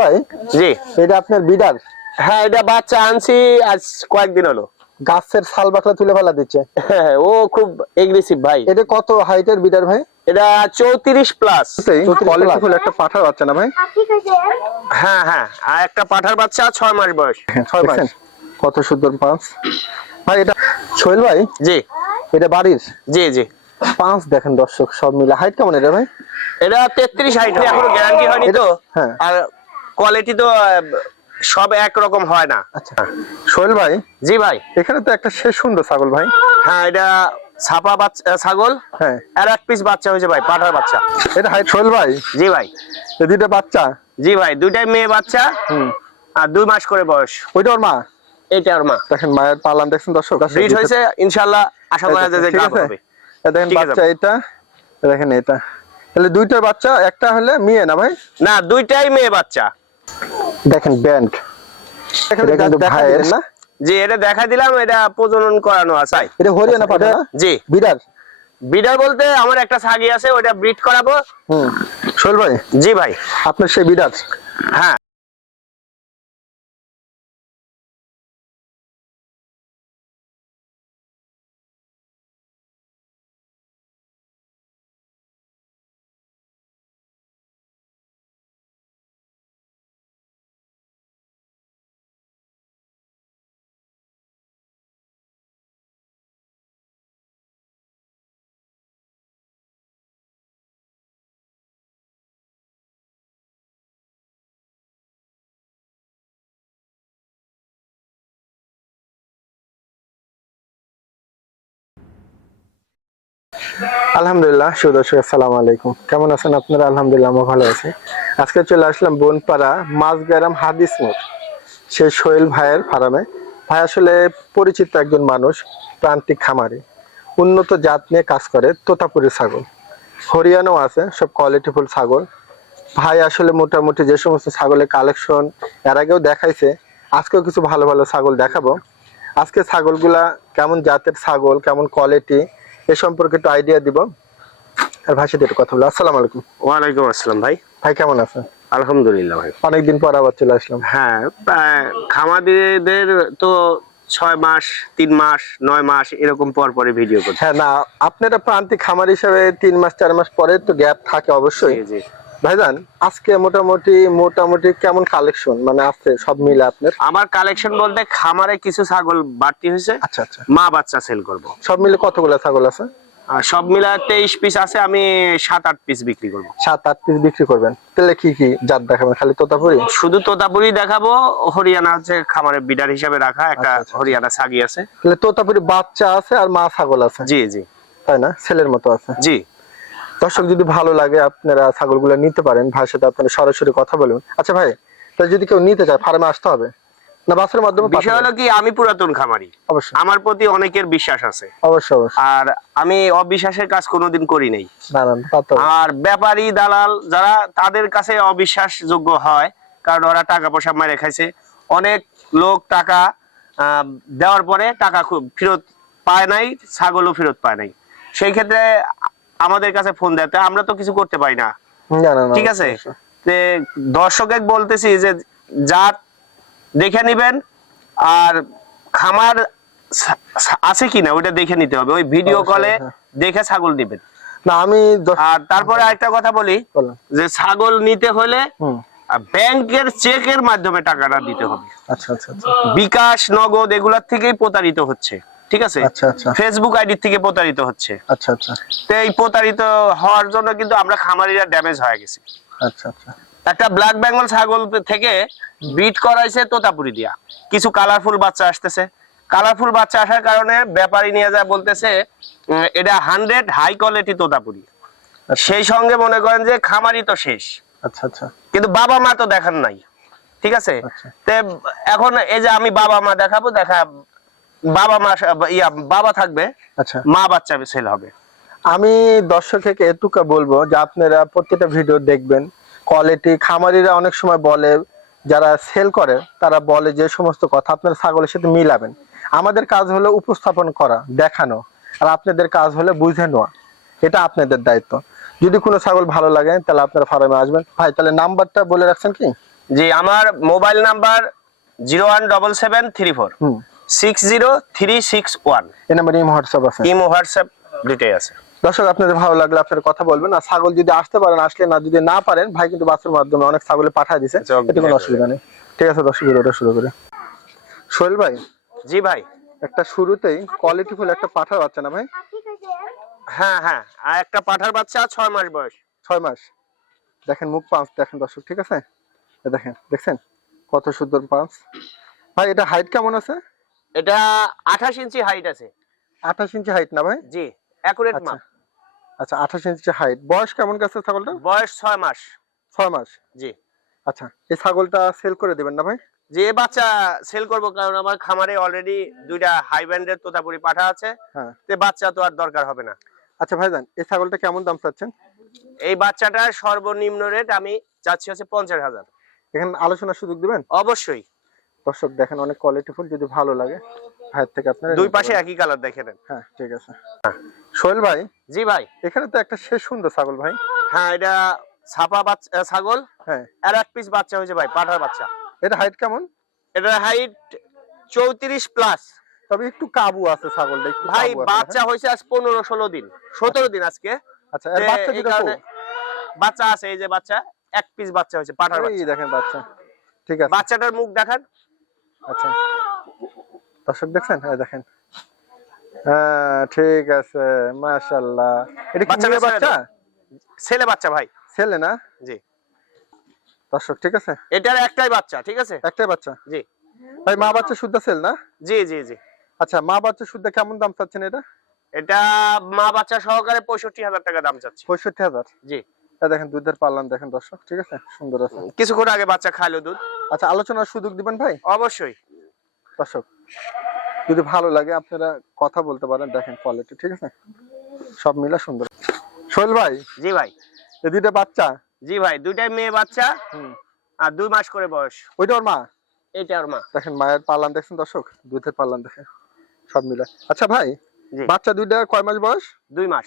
ভাই জি। এটা আপনার বিডার হ্যাঁ এটা বাচ্চা আনছি আজ কয়েকদিন হলো। গাছের ছাল বাকলা তুলে ফেলা দিচ্ছে। হ্যাঁ, ও খুব এগ্রেসিভ ভাই। এটা কত হাইটের বিডার ভাই? এটা চৌত্রিশ প্লাস কোয়ালিটি ফুল একটা পাঠার বাচ্চা না ভাই? হ্যাঁ হ্যাঁ। আর একটা পাঠার বাচ্চা ছয় মাস বয়স। ছয় মাস। কত সুন্দর পাঁচ। ভাই এটা সোহেল ভাই? জি। এটা বাড়ির? জি জি। পাঁচ দেখেন দর্শক সব মিলে। হাইট কেমন এটা ভাই? এটা তেত্রিশ হাইট এখনও গ্যারান্টি হয়নি তো? হ্যাঁ। আর কোয়ালিটি তো সব একরকম হয় না। আচ্ছা সোহেল ভাই? জি ভাই। এখানে তো একটা শেষ সুন্দর ছাগল ভাই। হ্যাঁ এটা ছাপা বাচ্চা ছাগল। হ্যাঁ। আর এক পিস বাচ্চা হয়েছে ভাই পাঠার বাচ্চা। এটা হাইট সোহেল ভাই? জি ভাই। এই দুইটা বাচ্চা? জি ভাই দুইটাই মেয়ে বাচ্চা। হুম। আর দুই মাস করে বয়স। ওইটা ওর মা? এইটা ওর মা। দেখেন মায়ের পালান দেখছেন দর্শক? ব্রিড হয়েছে ইনশাল্লাহ আশা করা যায় যে ঠিক হবে। এই দেখেন বাচ্চা এটা দেখেন এটা। তাহলে দুইটা বাচ্চা একটা হলে মেয়ে না ভাই? না দুইটাই মেয়ে বাচ্চা। দেখেন ব্যান্ড এটা কিন্তু ভাইয়ের। না? জি এটা দেখা দিলাম এটা প্রজনন করানো আছে এটা হরিয়ানা না? জি। বিড়াল? বিড়াল বলতে আমার একটা ছাগি আছে ওটা ব্রিড করাবো। হুম। সোহেল ভাই? জি ভাই। আপনার সেই বিড়াল? হ্যাঁ। আলহামদুলিল্লাহ সুদর্শক আসসালামু আলাইকুম। কেমন আছেন আপনারা? আলহামদুলিল্লাহ আমরা ভালো আছি। আজকে চলে আসলাম বনপাড়া মাছগ্রাম হাদিস মোড়, সেই সোহেল ভাইয়ের ফার্মে। ভাই আসলে পরিচিত একজন মানুষ, প্রান্তিক খামারি। উন্নত জাত নিয়ে কাজ করে, তোতাপুরি ছাগল। হরিয়ানাও আছে, সব কোয়ালিটিফুল ছাগল। ভাই আসলে মোটামুটি যে সমস্ত ছাগলের কালেকশন এর আগেও দেখাইছে, আজকেও কিছু ভালো ভালো ছাগল দেখাবো। আজকে ছাগলগুলা কেমন জাতের ছাগল, কেমন কোয়ালিটি এ সম্পর্কে একটু আইডিয়া দিব। আর ভাষাতে একটু কথা বলো। আসসালামু আলাইকুম। ওয়ালাইকুম আসসালাম ভাই। ভাই কেমন আছেন? আলহামদুলিল্লাহ ভাই। অনেকদিন পর আবার চলে আসলাম। হ্যাঁ খামাদিদের খামারিদের তো ছয় মাস তিন মাস নয় মাস এরকম পর পরে ভিডিও করছে। হ্যাঁ না আপনারা প্রান্তিক খামার হিসাবে তিন মাস চার মাস পরে তো গ্যাপ থাকে অবশ্যই। জি। ভাইজান আজকে মোটামুটি মোটামুটি কেমন কালেকশন মানে আছে সব মিলে আপনার? আমার কালেকশন বলতে খামারে কিছু ছাগল বাড়তি হয়েছে আচ্ছা আচ্ছা। মা বাচ্চা সেল করব। সব মিলে কতগুলো ছাগল আছে? সব মিলা তেইশ পিস আছে আমি সাত আট পিস বিক্রি করব। সাত আট পিস বিক্রি করবেন। তাহলে কি কি জাত দেখাবেন? খালি তোতাপুরি? শুধু তোতাপুরি দেখাবো হরিয়ানা হচ্ছে খামারে বিডার হিসাবে রাখা একটা আচ্ছা, আচ্ছা। হরিয়ানা ছাগি আছে। তাহলে তোতাপুরি বাচ্চা আছে আর মা ছাগল আছে? জি জি। তাই না? ছেলের মতো আছে? জি। দর্শক যদি ভালো লাগে আপনারা ছাগলগুলো নিতে পারেন। ভাইয়ের সাথে আপনারা সরাসরি কথা বলুন। আচ্ছা ভাই তাহলে যদি কেউ নিতে চায় ফার্মে আসতে হবে? না বাসের মাধ্যমে বিষয় হলো কি আমি পুরাতন খামারি। অবশ্যই। আমার প্রতি অনেকের বিশ্বাস আছে। অবশ্যই আর আমি অবিশ্বাসের কাজ কোনোদিন করি নাই। আর ব্যাপারী দালাল যারা তাদের কাছে অবিশ্বাসযোগ্য হয় কারণ ওরা টাকা পয়সা মারে খাইছে অনেক লোক টাকা আহ, দেওয়ার পরে টাকা ফেরত পায় নাই ছাগলও ফেরত পায় নাই। সেই ক্ষেত্রে আমাদের কাছে ফোন দেয়। আমরা তো কিছু করতে পারি না। ঠিক আছে? দর্শক বলতেছি যে জাত দেখে নিবেন আর খামার আছে কিনা ওইটা দেখে নিতে হবে। ওই ভিডিও কলে হ্যাঁ। দেখে ছাগল দিবেন না আমি আর তারপরে আরেকটা কথা বলি যে ছাগল নিতে হলে ব্যাংকের চেকের মাধ্যমে টাকাটা দিতে হবে। আচ্ছা আচ্ছা আচ্ছা। বিকাশ নগদ এগুলার থেকেই প্রতারিত হচ্ছে। ঠিক আছে? আচ্ছা, আচ্ছা। ফেসবুক আইডি থেকে প্রতারিত হচ্ছে। আচ্ছা আচ্ছা। তো এই প্রতারিত হওয়ার জন্য কিন্তু আমরা খামারিরা ড্যামেজ হয়ে গেছি। আচ্ছা আচ্ছা। একটা ব্ল্যাক বেঙ্গল ছাগল থেকে বিট করাইছে তোতাপুরি দিয়া। কিছু কালারফুল বাচ্চা আসতেছে। কালারফুল বাচ্চা আসার কারণে ব্যাপারী নিয়ে যায় বলতেছে এটা হান্ড্রেড হাই কোয়ালিটি তোতাপুরি। সেই সঙ্গে মনে করেন যে খামারি তো শেষ। আচ্ছা আচ্ছা। কিন্তু বাবা মা তো দেখান নাই। ঠিক আছে? আচ্ছা। তে এখন এই যে আমি বাবা মা দেখাবো দেখা বাবা মা ইয়া বাবা থাকবে আচ্ছা। মা বাচ্চা সেল হবে। আমি দর্শককে এটুকু বলব যে আপনারা প্রত্যেকটা ভিডিও দেখবেন কোয়ালিটি খামারিরা অনেক সময় বলে যারা সেল করে তারা বলে যে সমস্ত কথা আপনারা ছাগলের সাথে মিলাবেন। আমাদের কাজ হলো উপস্থাপন করা দেখানো আর আপনাদের কাজ হলো বুঝে নেওয়া। এটা আপনাদের দায়িত্ব। যদি কোনো ছাগল ভালো লাগে তাহলে আপনারা ফার্মে আসবেন। ভাই তাহলে নাম্বারটা বলে রাখছেন কি? জি আমার mobile number zero one double seven three four হুম। Six zero three six one. এই নাম্বারে ইমো হোয়াটসঅ্যাপ আছে। ইমো হোয়াটসঅ্যাপ আছে। দর্শক আপনাদের ভালো লাগলে আপনার কথা বলবেন। আর ছাগল যদি আসতে পারেন আসলে না যদি না পারেন ভাই কিন্তু বাসের মাধ্যমে অনেক ছাগলে পাঠায় দিছে। আচ্ছা, এতে কোনো অসুবিধা নেই। ঠিক আছে দর্শক ভিডিওটা শুরু করে। সোহেল ভাই জি ভাই। একটা শুরুতেই কোয়ালিটি ফুল একটা পাঠার বাচ্চা না ভাই? হ্যাঁ হ্যাঁ। আর একটা পাঠার বাচ্চা ছয় মাস বয়স। ছয় মাস। দেখেন মুখ পাঁচ দেখেন দর্শক ঠিক আছে? দেখেন দেখছেন? কত সুন্দর পাঁচ। ভাই এটা হাইট কেমন আছে? এটা আঠাশ ইঞ্চি হাইট আছে। আঠাশ ইঞ্চি হাইট না ভাই? জি অ্যাকুরেট আচ্ছা। মাপ। আচ্ছা আঠাশ ইঞ্চি হাইট বয়স কেমন গেছে ছাগলটা বয়স ছয় মাস। ছয় মাস? জি। আচ্ছা এই ছাগলটা সেল করে দিবেন না ভাই? যে বাচ্চা সেল করব কারণ আমার খামারে অলরেডি দুইটা হাই ব্যান্ডের তোতাপুরি পাঠা আছে। হ্যাঁ। তে বাচ্চা তো আর দরকার হবে না। আচ্ছা ভাইজান এই ছাগলটা কেমন দাম চাচ্ছেন? এই বাচ্চাটার সর্বনিম্ন রেট আমি চাচ্ছি হচ্ছে পঞ্চাশ হাজার। এখানে আলোচনার সুযোগ দিবেন? অবশ্যই। দর্শক দেখেন অনেক কোয়ালিটি ফুল যদি ভালো লাগে ভাইয়ের থেকে আপনার দুই পাশে একই কালার দেখে নেন। হ্যাঁ ঠিক আছে। সোহেল ভাই জি ভাই। এখানে তো একটা শেষ সুন্দর ছাগল ভাই। হ্যাঁ এটা ছাপা বাচ্চা ছাগল। হ্যাঁ। আর এক পিস বাচ্চা হয়েছে ভাই পাঠার বাচ্চা। এটা হাইট কেমন? এটার হাইট চৌত্রিশ প্লাস তবে একটু কাবু আছে ছাগলটা একটু ভাই বাচ্চা হয়েছে আজ পনেরো ষোলো দিন। সতেরো দিন আজকে। হ্যাঁ? আচ্ছা বাচ্চা দুটো বাচ্চা আছে এই যে বাচ্চা এক পিস বাচ্চা হয়েছে পাঠার বাচ্চা। দেখেন বাচ্চা। ঠিক আছে। বাচ্চাটার মুখ দেখান। আচ্ছা। দর্শক দেখছেন? হ্যাঁ দেখেন। হ্যাঁ ঠিক আছে মাশাআল্লাহ। এটা কি বাচ্চাটা বাচ্চা? ছেলে বাচ্চা ভাই। ছেলে না? জি। দর্শক ঠিক আছে? এটার একটাই বাচ্চা ঠিক আছে? একটাই বাচ্চা? জি। ভাই মা বাচ্চা শুদ্ধ সেল না? জি জি জি। আচ্ছা মা বাচ্চা শুদ্ধ কেমন দাম চাচ্ছেন এটা? এটা মা বাচ্চা সহকারে পঁয়ষট্টি হাজার টাকা দাম চাচ্ছে। পঁয়ষট্টি হাজার? জি। দেখেন দুধের পাল্লান দেখেন দর্শক ঠিক আছে? সুন্দর আছে। কিছুক্ষণ আগে বাচ্চা খাইলো দুধ। আচ্ছা আলোচনার সুযোগ দিবেন ভাই? অবশ্যই। দর্শক যদি ভালো লাগে আপনারা কথা বলতে পারেন দেখেন কোয়ালিটি ঠিক আছে? সব মিলা সুন্দর। সোহেল ভাই জি ভাই। এই দুইটা বাচ্চা? জি ভাই দুইটাই মেয়ে বাচ্চা আর দুই মাস করে বয়স। ওইটা ওর মা? এটা ওর মা। দেখেন মায়ের পাল্লান দেখছেন দর্শক দুধের পাল্লান দেখেন সব মিলে। আচ্ছা ভাই বাচ্চা দুইটা কয় মাস বয়স? দুই মাস।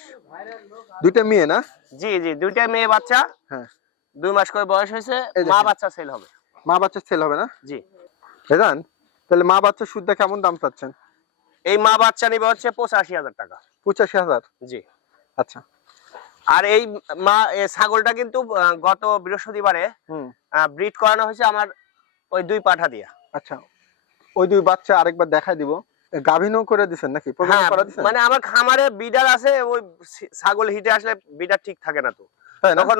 দুইটা মেয়ে না? জি জি দুইটাই মেয়ে বাচ্চা। হ্যাঁ। দুই মাস করে বয়স হয়েছে মা বাচ্চা সেল হবে। মা বাচ্চা ছেলে হবে না? জি। বুঝলেন তাহলে মা বাচ্চা শুদ্ধ কেমন দাম চাচ্ছেন? এই মা বাচ্চা নিবে হচ্ছে পঁচাশি হাজার টাকা। পঁচাশি হাজার? জি। আচ্ছা। আর এই মা ছাগলটা কিন্তু গত বৃহস্পতিবারে হুম। ব্রিড করানো হয়েছে আমার ওই দুই পাঠা দিয়া। আচ্ছা। ওই দুই বাচ্চা আরেকবার দেখাই দিব। গাভিনও করে দিছেন নাকি? হ্যাঁ মানে আমার খামারে বিডার আছে ওই ছাগল হিটে আসলে বিডার ঠিক থাকে না তো। তখন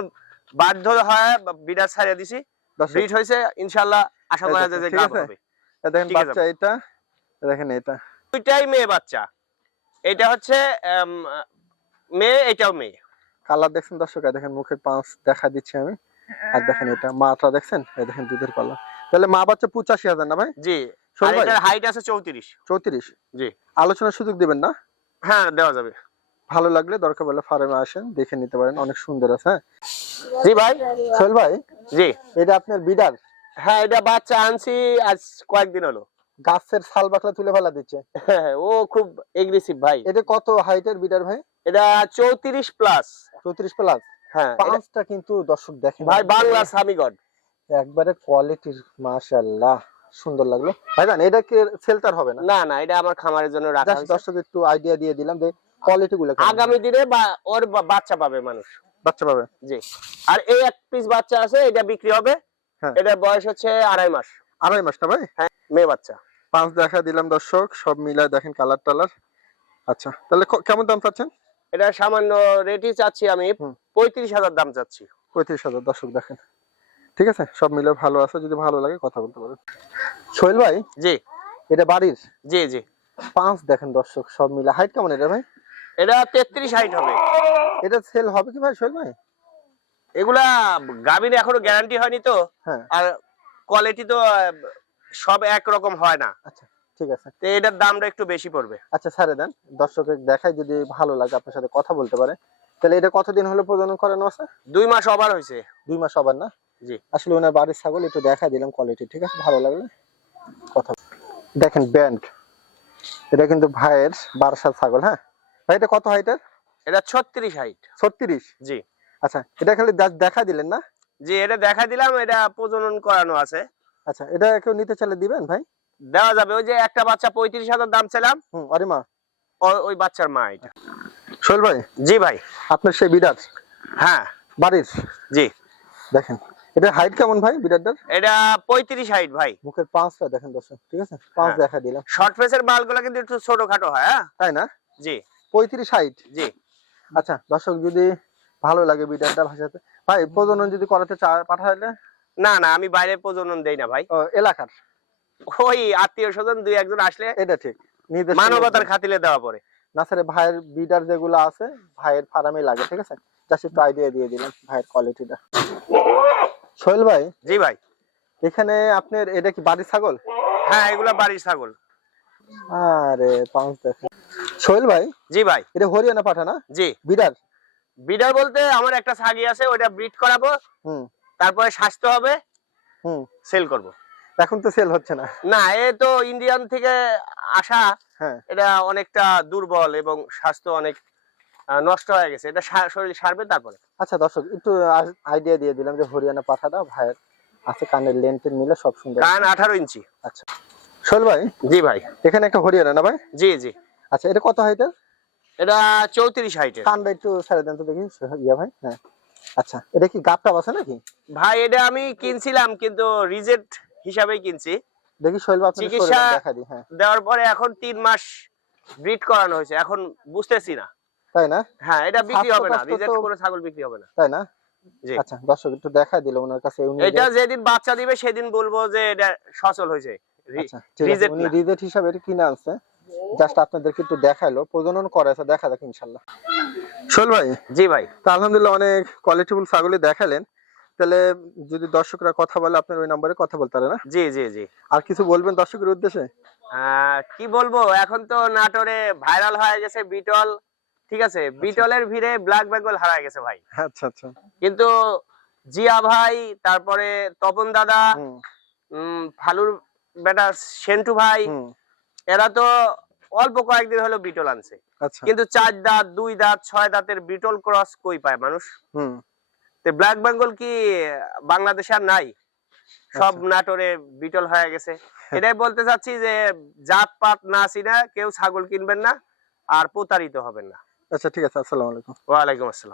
বাধ্য হয় বিডার ছাড়িয়ে দিছি। ব্রিড হয়েছে ইনশাল্লাহ আশা করা যায় যে গাভ হবে। দেখেন বাচ্চা এটা দেখেন এটা। দুইটাই মেয়ে বাচ্চা। এটা হচ্ছে মেয়ে এটাও মেয়ে। কালার দেখছেন দর্শক? দেখেন মুখের পাঁচ দেখা দিচ্ছি আমি। আর দেখেন এটা মাটা দেখছেন? দেখেন দুধের পাল্লা তাহলে মা বাচ্চা পঁচাশি হাজার না ভাই? জি। আর এটার হাইট আছে চৌত্রিশ। চৌত্রিশ? জি। আলোচনার সুযোগ দিবেন না? হ্যাঁ দেওয়া যাবে। ভালো লাগলে দরকার ফার্মে আসেন দেখে নিতে পারেন অনেক সুন্দর আছে হ্যাঁ? জি ভাই। সোহেল ভাই জি। এটা আপনার বিডার হ্যাঁ এটা বাচ্চা আনছি আজ কয়েকদিন হলো। গাছের ছাল বাকলা তুলে ফেলা দিচ্ছে। হ্যাঁ, ও খুব এগ্রেসিভ ভাই। এটা কত হাইটের বিডার ভাই? এটা চৌত্রিশ প্লাস চৌত্রিশ প্লাস হ্যাঁ পাঁচটা কিন্তু দর্শক দেখেন। ভাই বাংলা সামিগড একবারে কোয়ালিটির মাশাআল্লাহ। সুন্দর লাগল। ভাই জান এটা কি সেলটার হবে না? না না এটা আমার খামারের জন্য রাখা হয়েছে। দর্শক একটু আইডিয়া দিয়ে দিলাম যে কোয়ালিটি গুলো আগামী দিনে বা ওর বাচ্চা পাবে মানুষ। বাচ্চা পাবে? জি। আর এই এক পিস বাচ্চা আছে এটা বিক্রি হবে। হ্যাঁ। এটার বয়স হচ্ছে আড়াই মাস। আড়াই মাস না ভাই? হ্যাঁ মেয়ে বাচ্চা। পাঁচ দেখা দিলাম দর্শক সব মিলায় দেখেন কালার টালার। আচ্ছা তাহলে কেমন দাম চাচ্ছেন? এটা সামান্য রেটই চাচ্ছি আমি পঁয়ত্রিশ হাজার দাম চাচ্ছি। পঁয়ত্রিশ হাজার দর্শক দেখেন। ঠিক আছে? সব মিলে ভালো আছে যদি ভালো লাগে কথা বলতে পারেন সোহেল ভাই জি। এটা বাড়ির? জি জি। পাঁচ দেখেন দর্শক সব মিলে। হাইট কেমন এটা ভাই? এটা তেত্রিশ হাইট হবে। এটা সেল হবে কি ভাই সোহেল ভাই? এগুলা গাভীর এখনও গ্যারান্টি হয়নি তো। হ্যাঁ। আর কোয়ালিটি তো সব একরকম হয় না। আচ্ছা ঠিক আছে। তো এটার দামটা একটু বেশি পড়বে। আচ্ছা ছাড়ে দেন। দর্শকের দেখায় যদি ভালো লাগে আপনার সাথে কথা বলতে পারে। তাহলে এটা কতদিন হলো প্রজনন করানো আছে? দুই মাস ওভার হয়েছে। দুই মাস আবার না? আসলে ওনার বাড়ির ছাগল একটু দেখা দিলাম কোয়ালিটি ঠিক আছে? ভালো লাগলে কথা দেখেন ব্যান্ড এটা কিন্তু ভাইয়ের বারাসাত ছাগল হ্যাঁ? ভাই এটা কত হাইটের এটা ছত্রিশ হাইট ছত্রিশ? জি। আচ্ছা এটা খালি দেখা দিলেন না? জি এটা দেখা দিলাম এটা প্রজনন করানো আছে। আচ্ছা এটা কেউ নিতে চাইলে দিবেন ভাই? দেওয়া যাবে ওই যে একটা বাচ্চা পঁয়ত্রিশ হাজার দাম ছিলাম হুম আরে মা। ওই বাচ্চার মা এটা। সোহেল ভাই? জি ভাই। আপনার সেই বিরাট হ্যাঁ। বাড়ির? জি। দেখেন। এটা হাইট কেমন ভাই বিড়ারটার এটা পঁয়ত্রিশ হাইট ভাই। মুখের পাঁচটা দেখেন দর্শক ঠিক আছে? পাঁচ হ্যাঁ। দেখা দিলাম। শর্ট ফেসের মালগুলো কিন্তু একটু ছোটখাটো হয় হ্যাঁ? তাই না? জি। পঁয়ত্রিশ হাইট জি। আচ্ছা দর্শক যদি ভালো লাগে বিড়ারটা ভাষাতে। ভাই প্রজনন যদি করাতে চা পাঠাইলে? না না আমি বাইরে প্রজনন দেই না ভাই। এলাকার? ওই আত্মীয় স্বজন দুই একজন আসলে এটা ঠিক। মানবতার খাতিলে দেওয়া পরে না স্যার ভাইয়ের বিডার যেগুলো আছে ভাইয়ের ফার্মে লাগে ঠিক আছে? জাস্ট একটু আইডিয়া দিয়ে দিলাম ভাইয়ের কোয়ালিটিটা সোহেল ভাই? জি ভাই। এখানে আপনার এটা কি বাড়ির ছাগল? হ্যাঁ এগুলা বাড়ির ছাগল। আরে পাঁচ দেখেন। সোহেল ভাই? জি ভাই। এটা হরিয়ানা পাঠা না? জি। বিডার? বিডার বলতে আমার একটা ছাগি আছে ওইটা ব্রিড করাবো। হুম। তারপরে স্বাস্থ্য হবে হুম। সেল করব। এখন তো সেল হচ্ছে না। না এ তো ইন্ডিয়ান থেকে আসা। হ্যাঁ। এটা অনেকটা দুর্বল এবং স্বাস্থ্য অনেক নষ্ট হয়ে গেছে। এটা শরীর সারবে তারপরে। আচ্ছা দর্শক একটু আইডিয়া দিয়ে দিলাম যে হরিয়ানা পাঠাটা ভাইয়ের আছে কানের লেন্থের মিলে সব সুন্দর। কান আঠারো ইঞ্চি। আচ্ছা। সোহেল ভাই? জি ভাই। এখানে একটা হরিয়ানা না ভাই? জি জি। আচ্ছা এটা কত হাইটের এটা চৌত্রিশ হাইটের কানটা একটু ছেড়ে দেন তো দেখি। ইয়া ভাই হ্যাঁ। আচ্ছা এটা কি গাপটা আছে নাকি? ভাই এটা আমি কিনছিলাম কিন্তু রিজেক্ট হিসাবেই কিনছি। দেখি শৈল আপনার চিকিৎসা- হ্যাঁ। দেওয়ার পরে এখন তিন মাস ব্রিড করানো হয়েছে। এখন বুঝতেছি না। তাই না? হ্যাঁ এটা বিক্রি হবে না। রিজেক্ট করে ছাগল বিক্রি হবে না। তাই না? জি। আচ্ছা দর্শক একটু দেখা দিল ওনার কাছে। উনি এটা যেদিন বাচ্চা দিবে সেদিন বলব যে এটা সচল হয়েছে। আচ্ছা উনি না। রিজেট হিসাবে এটা কিনে আনছে। জাস্ট আপনাদেরকে একটু দেখাইলো। প্রজনন করেছে দেখা যাক ইনশাল্লাহ শোল ভাই। জি ভাই। তো আলহামদুলিল্লাহ অনেক কোয়ালিটিফুল ছাগলই দেখালেন। তাহলে যদি দর্শকরা কথা বলে আপনার ওই নম্বরে কথা বলতে পারে না? জি জি জি। আর কিছু বলবেন দর্শকের উদ্দেশ্যে? আহ, কি বলব? এখন তো নাটোরে ভাইরাল হয়ে গেছে বিটল। ঠিক আছে? বিটলের ভিড়ে ব্ল্যাক বেঙ্গল হারায় গেছে ভাই। আচ্ছা আচ্ছা। কিন্তু জিয়া ভাই তারপরে তপন দাদা ফালুর বেটা সেন্টু ভাই এরা তো অল্প কয়েকদিন হলো বিটল আনছে। আচ্ছা। কিন্তু চার দাঁত দুই দাঁত ছয় দাঁতের বিটল ক্রস কই পায় মানুষ? ব্ল্যাক বেঙ্গল কি বাংলাদেশে আর নাই? সব আচ্ছা। নাটোরে বিটল হয়ে গেছে। এটাই বলতে চাচ্ছি যে জাত পাত না চিনা কেউ ছাগল কিনবেন না আর প্রতারিত হবেন না। আচ্ছা ঠিক আছে আসসালামু আলাইকুম। ওয়ালাইকুম আসসালাম।